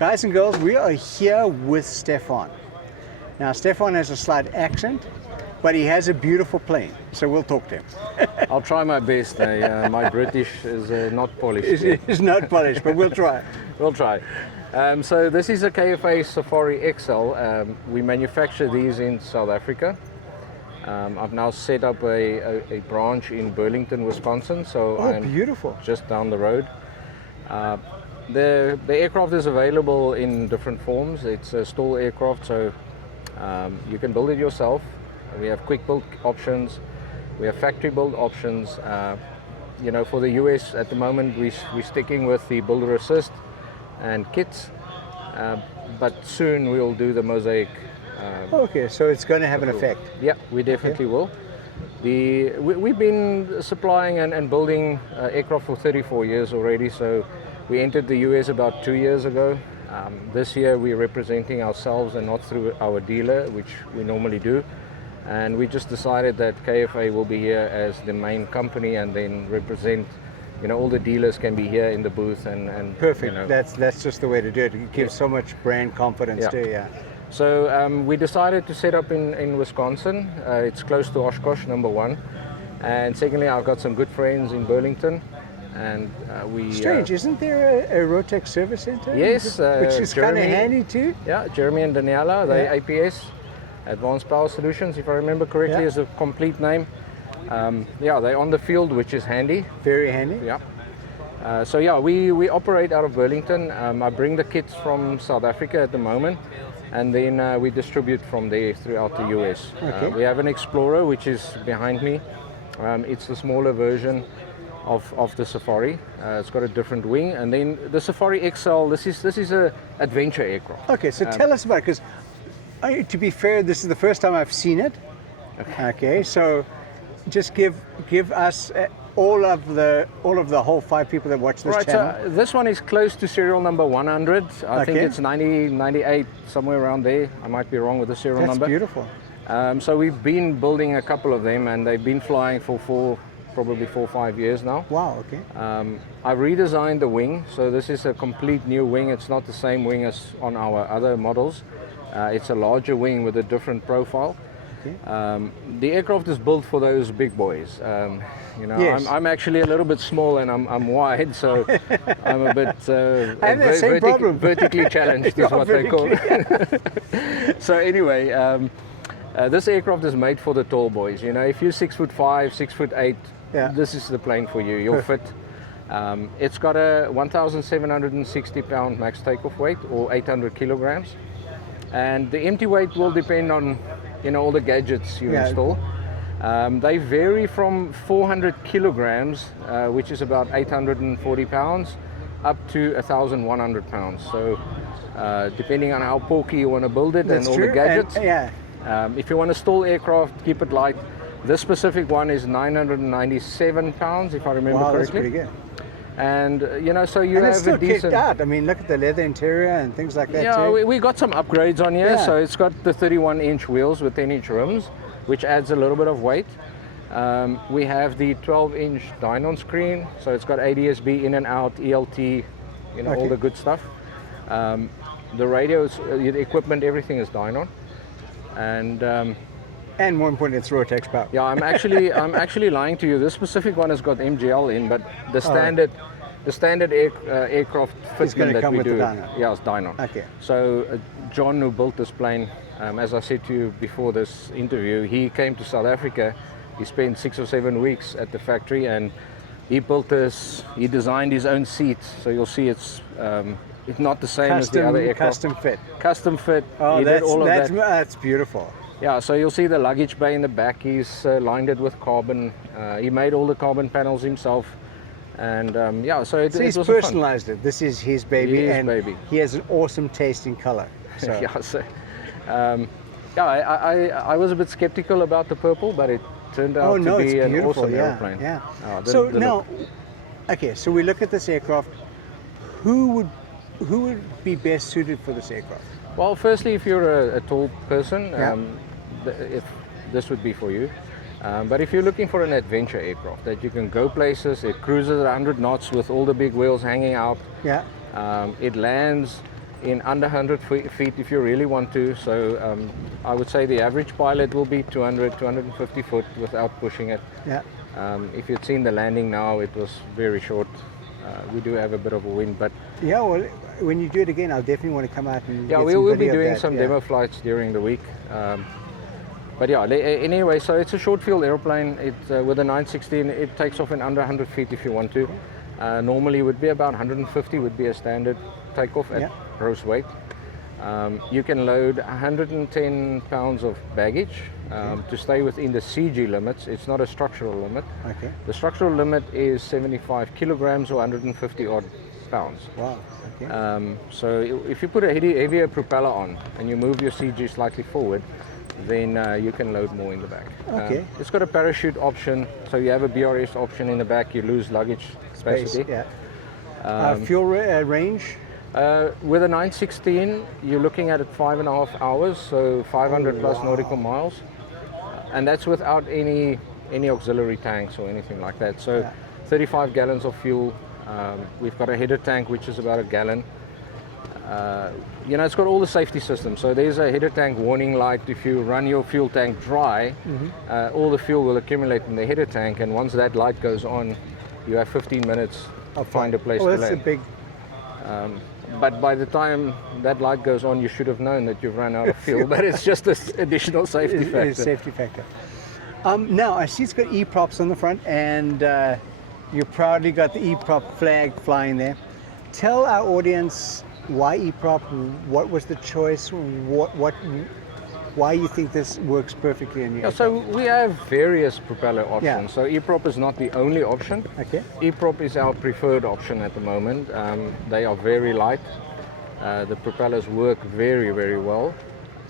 Guys and girls, we are here with Stefan. Now, Stefan has a slight accent, but he has a beautiful plane, so we'll talk to him. I'll try my best. My British is not polished. It's not polished, but we'll try. We'll try. So this is a KFA Safari XL. We manufacture these in South Africa. I've now set up a branch in Burlington, Wisconsin. So I'm beautiful. Just down the road. The aircraft is available in different forms. It's a stall aircraft, so you can build it yourself. We have quick build options. We have factory build options. You know, for the US at the moment, we're sticking with the builder assist and kits, but soon we'll do the mosaic. Okay, so it's going to have an effect. Yeah, we definitely will. We've been supplying and building aircraft for 34 years already, so we entered the US about 2 years ago. This year we're representing ourselves and not through our dealer, which we normally do. And we just decided that KFA will be here as the main company and then represent, you know, all the dealers can be here in the booth and perfect. You know. That's just the way to do it. It gives so much brand confidence too. Yeah. So we decided to set up in Wisconsin. It's close to OSHKOSH, #1, and secondly, I've got some good friends in Burlington, and we. Strange, isn't there a Rotex service center? Yes, which is kind of handy too. Yeah, Jeremy and Daniela, they APS. Advanced Power Solutions, if I remember correctly, is a complete name. Yeah, they're on the field, which is handy. Very handy. Yeah. So yeah, we operate out of Burlington. I bring the kits from South Africa at the moment, and then we distribute from there throughout the US. Okay. We have an Explorer, which is behind me. It's the smaller version of the Safari. It's got a different wing, and then the Safari XL. This is a adventure aircraft. Okay, so tell us about it, because to be fair, this is the first time I've seen it. Okay, so just give us all of the whole 5 people that watch this channel. So this one is close to serial number 100. I think it's 90, 98, somewhere around there. I might be wrong with the serial number. That's beautiful. So we've been building a couple of them, and they've been flying for probably 4 or 5 years now. Wow. Okay. I redesigned the wing, so this is a complete new wing. It's not the same wing as on our other models. It's a larger wing with a different profile. Okay. The aircraft is built for those big boys. You know, yes. I'm actually a little bit small and I'm wide, so I'm a bit vertically challenged is what they call it. So anyway, this aircraft is made for the tall boys. You know, if you're 6'5", 6'8", this is the plane for you. You'll fit. It's got a 1,760 pound max takeoff weight, or 800 kilograms. And the empty weight will depend on, you know, all the gadgets you install. They vary from 400 kilograms, which is about 840 pounds, up to 1,100 pounds. So depending on how porky you want to build it and all the gadgets. And, if you want to stall aircraft, keep it light. This specific one is 997 pounds, if I remember correctly. That's pretty good. And you know, so you have it's still a decent. Kicked out. I mean, look at the leather interior and things like that. Yeah, we got some upgrades on here. So it's got the 31-inch wheels with 10-inch rims, which adds a little bit of weight. We have the 12-inch Dynon screen, so it's got ADS-B in and out, ELT, you know, all the good stuff. The radios, the equipment, everything is Dynon, and more important, it's Rotex power. Yeah, I'm actually lying to you. This specific one has got MGL in, but the standard aircraft fitment that we do, it's Dynon. Okay. So John, who built this plane, as I said to you before this interview, he came to South Africa. He spent 6 or 7 weeks at the factory, and he built this. He designed his own seats, so you'll see it's not the same as the other aircraft. Custom fit. Oh, he did all of that. That's beautiful. Yeah, so you'll see the luggage bay in the back. He's lined it with carbon. He made all the carbon panels himself, and so he's personalized it. This is his baby, he has an awesome taste in color. So. I was a bit skeptical about the purple, but it turned out to be an awesome airplane. Yeah. So we look at this aircraft. Who would be best suited for this aircraft? Well, firstly, if you're a tall person, if this would be for you. But if you're looking for an adventure aircraft that you can go places, it cruises at 100 knots with all the big wheels hanging out. It lands in under 100 feet if you really want to. So I would say the average pilot will be 200, 250 foot without pushing it. Yeah. If you'd seen the landing now, it was very short. We do have a bit of a wind, but yeah. Well, when you do it again, I'll definitely want to come out and yeah, get we some will be video of doing that, some yeah. demo flights during the week. But yeah, anyway, so it's a short field airplane. With a 916, it takes off in under 100 feet if you want to. Normally would be about 150 would be a standard takeoff at gross weight. You can load 110 pounds of baggage to stay within the CG limits. It's not a structural limit. Okay. The structural limit is 75 kilograms or 150 odd pounds. Wow. Okay. So if you put a heavier propeller on and you move your CG slightly forward, then you can load more in the back. Okay. It's got a parachute option, so you have a BRS option in the back. You lose luggage Space, basically. yeah. Fuel range? With a 916, you're looking at it 5.5 hours, so 500 plus nautical miles, and that's without any auxiliary tanks or anything like that. So 35 gallons of fuel. We've got a header tank which is about a gallon. You know, it's got all the safety systems. So there's a header tank warning light. If you run your fuel tank dry, all the fuel will accumulate in the header tank, and once that light goes on, you have 15 minutes to find a place to land. That's a big... But by the time that light goes on, you should have known that you've run out of fuel. But it's just an additional safety factor. It's a safety factor. Now, I see it's got E-props on the front, and you proudly got the E-prop flag flying there. Tell our audience why E-prop, what was the choice, why you think this works perfectly in your aircraft? So we have various propeller options. Yeah. So E-prop is not the only option. Okay. E-prop is our preferred option at the moment. They are very light. The propellers work very, very well.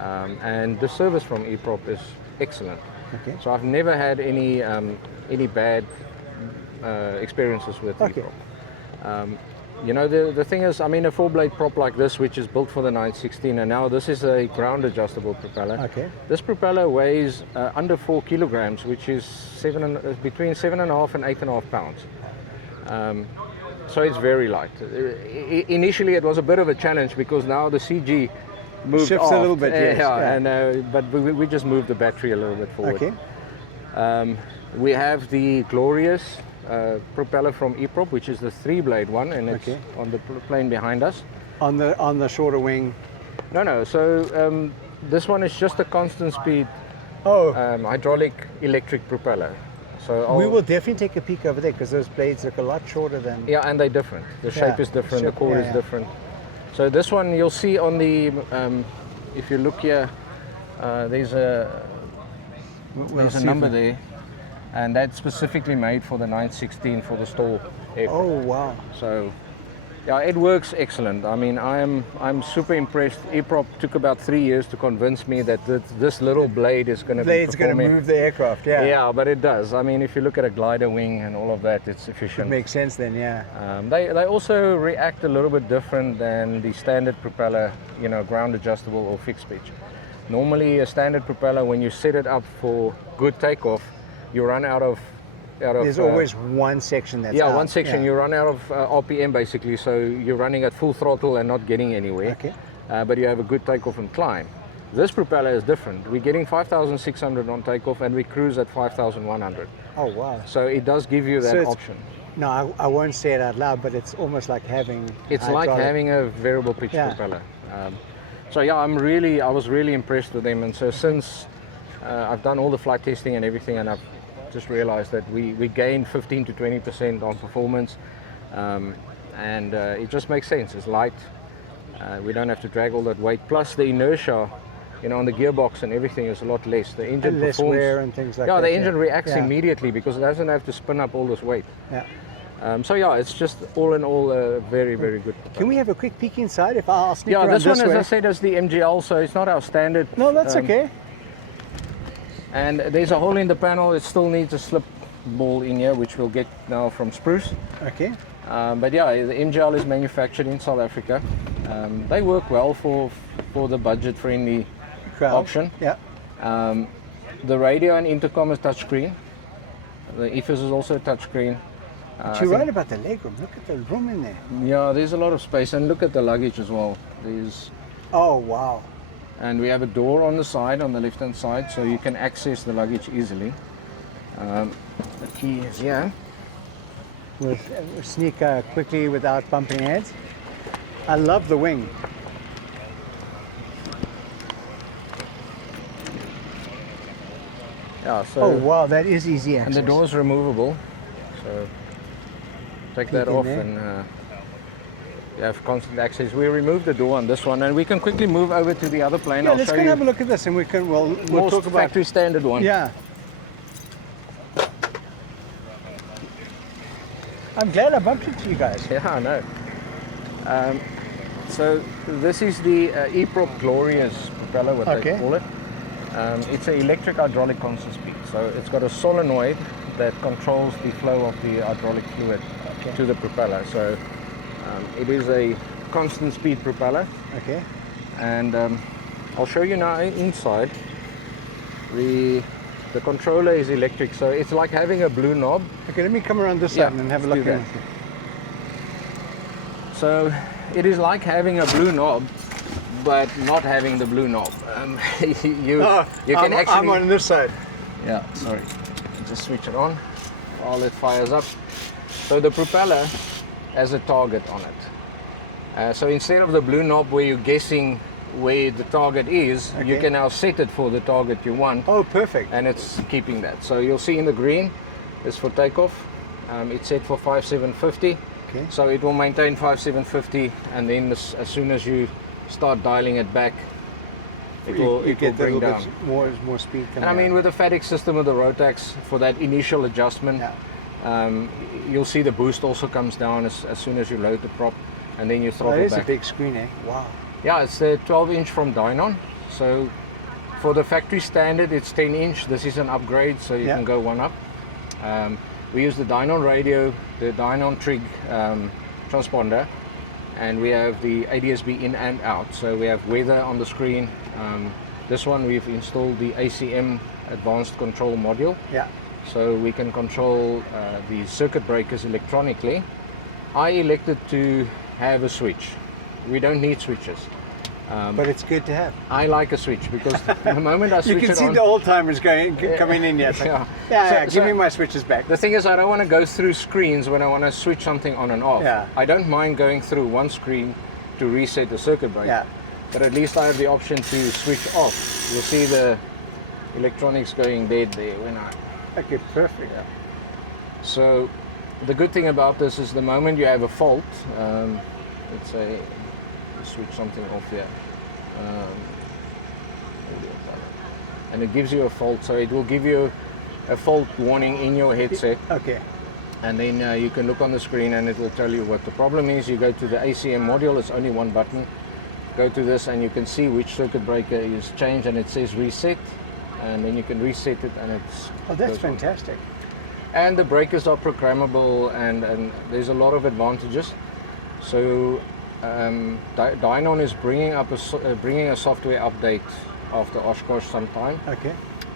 And the service from E-prop is excellent. Okay. So I've never had any bad experiences with E-prop. You know, the thing is, I mean, a 4-blade prop like this, which is built for the 916, and now this is a ground adjustable propeller. Okay. This propeller weighs under 4 kilograms, which is between 7.5 and 8.5 pounds. So it's very light. Initially, it was a bit of a challenge because now the CG moved shifts off. a little bit, yes. And but we just moved the battery a little bit forward. Okay. We have the glorious propeller from E-prop, which is the 3-blade one, and it's on the plane behind us. On the shorter wing. No. So this one is just a constant speed hydraulic electric propeller. So we will definitely take a peek over there because those blades look a lot shorter than. Yeah, and they're different. The shape is different. The core is different. So this one you'll see on the. If you look here, there's a number there. And that's specifically made for the 916 for the stall aircraft. Oh wow! So, yeah, it works excellent. I mean, I'm super impressed. E-prop took about 3 years to convince me that this little blade is going to be performing. Move the aircraft. Yeah. Yeah, but it does. I mean, if you look at a glider wing and all of that, it's efficient. It makes sense then. Yeah. They also react a little bit different than the standard propeller. You know, ground adjustable or fixed pitch. Normally, a standard propeller, when you set it up for good takeoff, you run out of there's always one section that's one section. You run out of RPM basically, so you're running at full throttle and not getting anywhere. Okay. But you have a good takeoff and climb. This propeller is different. We're getting 5,600 on takeoff and we cruise at 5,100. Oh wow! So it does give you that option. No, I won't say it out loud, but it's almost like having. It's like having a variable pitch propeller. So yeah, I was really impressed with them, and so since I've done all the flight testing and everything, and I've just realized that we gained 15 to 20% on performance, and it just makes sense. It's light. We don't have to drag all that weight. Plus the inertia, you know, on the gearbox and everything is a lot less. The engine and less wear and things like that. Yeah, the engine reacts immediately because it doesn't have to spin up all this weight. Yeah. So yeah, it's just all in all a very, very good propeller. Can we have a quick peek inside if I'll sneak around this one, way? as I said, is the MGL, so it's not our standard. No, that's okay. And there's a hole in the panel. It still needs a slip ball in here, which we'll get now from Spruce. Okay. But yeah, the MGL is manufactured in South Africa. They work well for the budget-friendly option. Yeah. The radio and intercom is touchscreen. The EFIS is also touchscreen. But you're right about the legroom. Look at the room in there. Yeah, there's a lot of space, and look at the luggage as well. There's, Oh, wow. and we have a door on the side, on the left-hand side, so you can access the luggage easily. The key is here. We'll sneak quickly without bumping heads. I love the wing. Yeah, so Oh, wow, that is easy access. and the door is removable, so take that in off there. and you have constant access. We removed the door on this one, and we can quickly move over to the other plane. Yeah, I'll let's show go and you have a look at this, and we'll most talk about. factory standard one. Yeah. I'm glad I bumped into you guys. Yeah, I know. So this is the E-prop Glorious propeller, what Okay. they call it. It's an electric hydraulic constant speed. So it's got a solenoid that controls the flow of the hydraulic fluid to the propeller. So it is a constant speed propeller. Okay. And I'll show you now inside. The controller is electric, so it's like having a blue knob. Okay, let me come around this Yeah, side and have a let's look do at that. So it is like having a blue knob, but not having the blue knob. You can actually. I'm on this side. Yeah, sorry. Just switch it on while it fires up. So the propeller has a target on it. So instead of the blue knob where you're guessing where the target is, you Okay. can now set it for the target you want, Oh, perfect. and it's keeping that. So you'll see in the green is for takeoff. It's set for 5750. Okay. So it will maintain 5750, and then as soon as you start dialing it back, it will get a bring little down. bit more speed coming And I mean, out. with the FedEx system with the Rotax, for that initial adjustment, you'll see the boost also comes down as soon as you load the prop, and then you Oh, throttle that is back. a big screen, eh? Wow. Yeah, it's a 12-inch from Dynon. So for the factory standard, it's 10-inch. This is an upgrade, so you Yeah. can go one up. We use the Dynon radio, the Dynon Trig transponder, and we have the ADS-B in and out. So we have weather on the screen. This one we've installed the ACM Advanced Control Module. Yeah. So we can control the circuit breakers electronically. I elected to have a switch. We don't need switches. But it's good to have. I like a switch because the moment I switch You can it see on, the old timers coming in yet. Yeah. Yeah, So- give me my switches back. the thing is, I don't want to go through screens when I want to switch something on and off. Yeah. I don't mind going through one screen to reset the circuit breaker. Yeah. But at least I have the option to switch off. You'll see the electronics going dead there when I. Okay, perfect. So the good thing about this is the moment you have a fault, let's say switch something off here, and it gives you a fault, so it will give you a fault warning in your headset, Okay. and then you can look on the screen and it will tell you what the problem is. You go to the ACM module, it's only one button, go to this and you can see which circuit breaker is changed, and it says reset, and then you can reset it and it's Oh, that's goes on. fantastic. And the breakers are programmable, and there's a lot of advantages. So Dynon is bringing a software update after OSHKOSH sometime, Okay.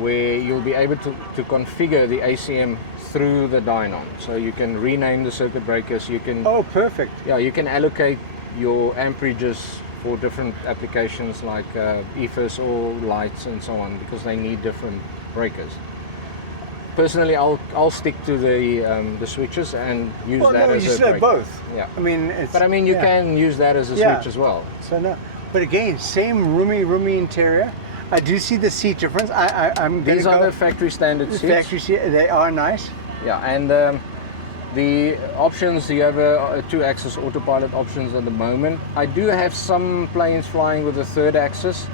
where you'll be able to configure the ACM through the Dynon. So you can rename the circuit breakers. You can Oh, perfect. you can allocate your amperages for different applications like EFIS or lights and so on, because they need different breakers. Personally, I'll stick to the switches and use Well, that no, as you a still have breaker. both. Yeah. I mean, it's, But I mean, you yeah. can use that as a Yeah. switch as well. So no, but again, same roomy interior. I do see the seat difference. I'm going These to are go. the factory standard The seats. factory seat. They are nice. Yeah, and the options, you have a 2-axis autopilot options at the moment. I do have some planes flying with a 3rd axis,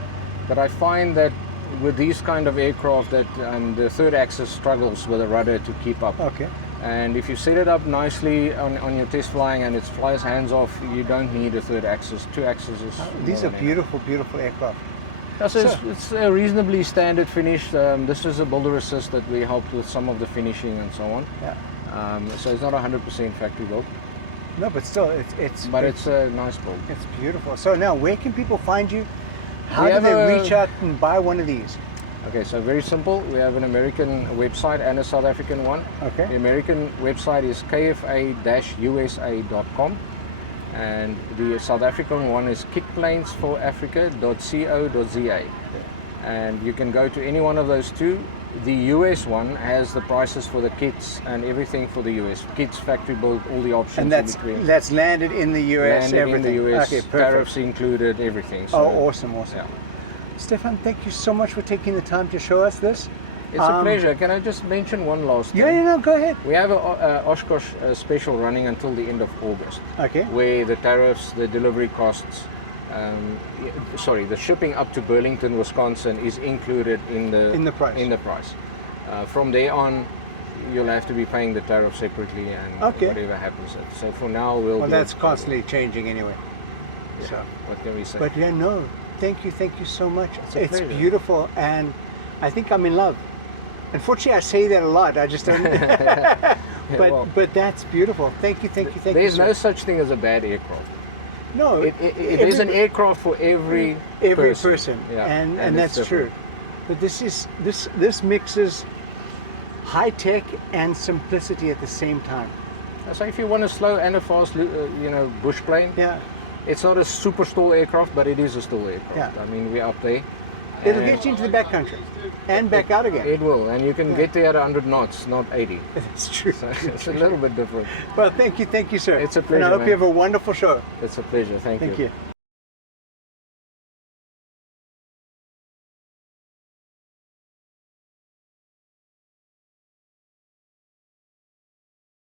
but I find that with these kind of aircraft that the 3rd axis struggles with the rudder to keep up. Okay. And if you set it up nicely on your test flying and it flies hands off, you don't need a 3rd axis. 2 axis is These more are than enough. beautiful, beautiful aircraft. Yeah, so it's a reasonably standard finish. This is a builder assist that we helped with some of the finishing and so on. Yeah. So it's not 100% factory built, No, but still, it's a nice build. it's beautiful. So now, where can people find you? How We do have they a- reach out and buy one of these? Okay, so very simple. We have an American website and a South African one. Okay. The American website is kfa-usa.com, and the South African one is kitplanesforafrica.co.za, and you can go to any one of those two. The US one has the prices for the kits and everything for the US kits, factory built, all the options. And that's landed in the US. Landed everything. In the US, okay, perfect. tariffs included, everything. So, awesome. Yeah. Stefan, thank you so much for taking the time to show us this. It's a pleasure. Can I just mention one last thing? Yeah, go ahead. We have a OSHKOSH special running until the end of August. Okay. Where the tariffs, the delivery costs, the shipping up to Burlington, Wisconsin is included in the price. From there on, you'll have to be paying the tariff separately, and whatever happens. So for now, that's constantly changing anyway. Yeah, so what can we say? But yeah, no. Thank you so much. It's beautiful, and I think I'm in love. Unfortunately, I say that a lot. I just don't. but that's beautiful. Thank you. There's no such thing as a bad aircraft. No, it is an aircraft for every person. Yeah, and that's true. But this mixes high tech and simplicity at the same time. So if you want a slow and a fast, bush plane, it's not a super stall aircraft, but it is a stall aircraft. Yeah. I mean, we're up there. It'll get you into the backcountry and back out again. It will, and you can get there at 100 knots, not 80. That's true. So it's a little bit different. Well, thank you, sir. It's a pleasure. And I hope you have a wonderful show. It's a pleasure. Thank you. Thank you.